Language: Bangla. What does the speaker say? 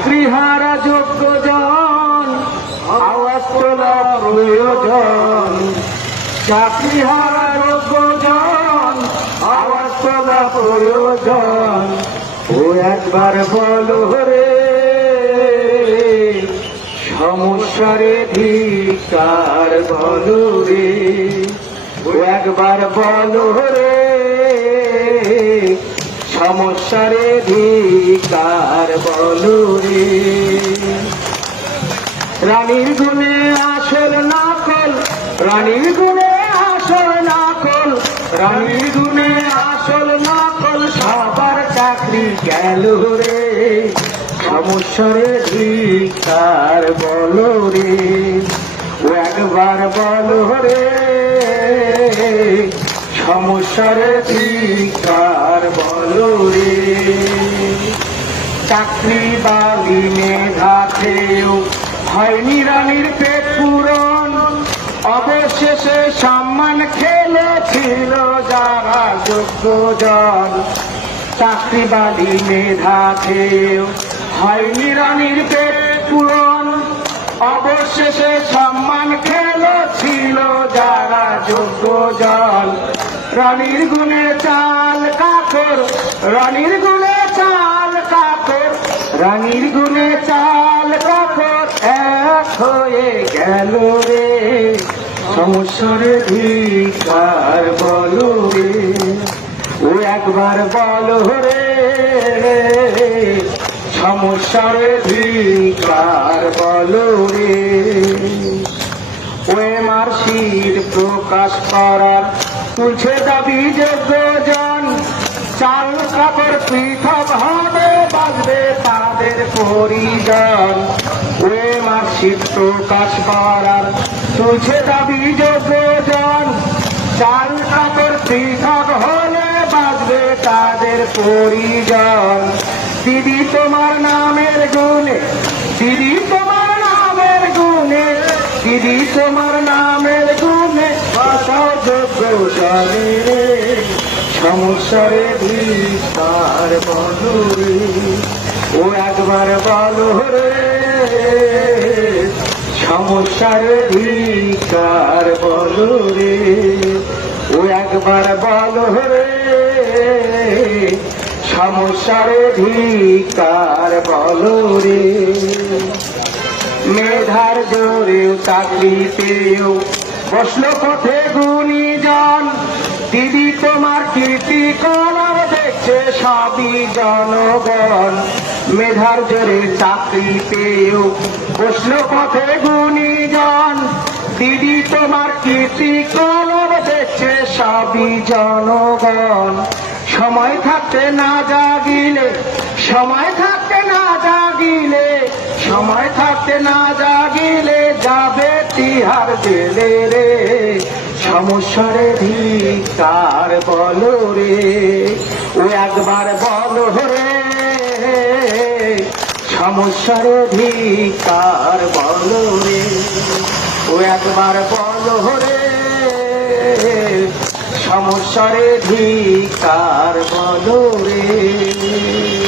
চাকরিহারা যোগ্যজন আওয়াজ তোলা প্রয়োজন। চাকরিহারা যোগ্যজন আওয়াজ তোলা প্রয়োজন। ও একবার বলো রে সমস্যার ধিকার বলো রে। ও একবার বলো রে সমস্যার ধিকার বলো রে। রানীর গুণে আসল নকল, রানীর গুণে আসল নকল, রানীর গুণে আসল নকল সবার চাকরি গেল রে। সমস্যার ধিকার বলো রে। ও একবার বলো রে সমস্যার ধিকার বলো রে। চাকরি বালি মেধাতেও হয়নি রানীর পেট পূরণ। অবশেষে সম্মান খেলেছিল যারা যোগ্যজন। চাকরি বালি মেধাতেও হয়নি রানীর পেট পূরণ। অবশেষে সম্মান খেলেছিল যারা যোগ্যজন। রানীর গুণে চাল কাকর, রানীর গুণে চাল কাকর, রানীর গুণে চাল কাকর এক হয়ে গেল রে। সমস্যার ধিকার বলো রে। ও একবার বলো রে সমস্যার ধিকার বলো রে। মার্কশিট প্রকাশ করার তুলছে দাবি যোগ্যজন। চাল কাপড় পৃথক হবে বাঁচবে তাদের পরিজন। মার্কশিট প্রকাশ করার তুলছে দাবি যোগ্যজন। চাল কাপড় পৃথক হলে বাঁচবে তাদের পরিজন। দিদি তোমার নামের গুণে, দিদি তোমার নামের গুণে, দিদি তোমার নামের গুণে বাঁচাও যোগ্যজনে। সমস্যার ধিকার বলো রে। ও একবার বলো রে সমস্যার ধিকার বলো রে। ও একবার বলো রে সমস্যার ধিকার বলো রে। মেধার জোরেও চাকরি পেয়েও বসলো পথে গুণীজন। দিদি তোমার কীর্তি কলাম দেখছে সবই জনগণ। মেধার জোরে চাকরি পেয়েও বসলো পথে গুণীজন। দিদি তোমার কীর্তি কলাম দেখছে সবই জনগণ। সময় থাকতে না জাগিলে, সময় থাকতে না জাগিলে, সময় থাকতে না জাগিলে যাবে তিহার জেলে রে। সমস্যার ধিকার বলো রে। ও একবার বলো রে সমস্যার ধিকার বলো রে। ও একবার বলো রে সমস্যার ধিকার বলো রে।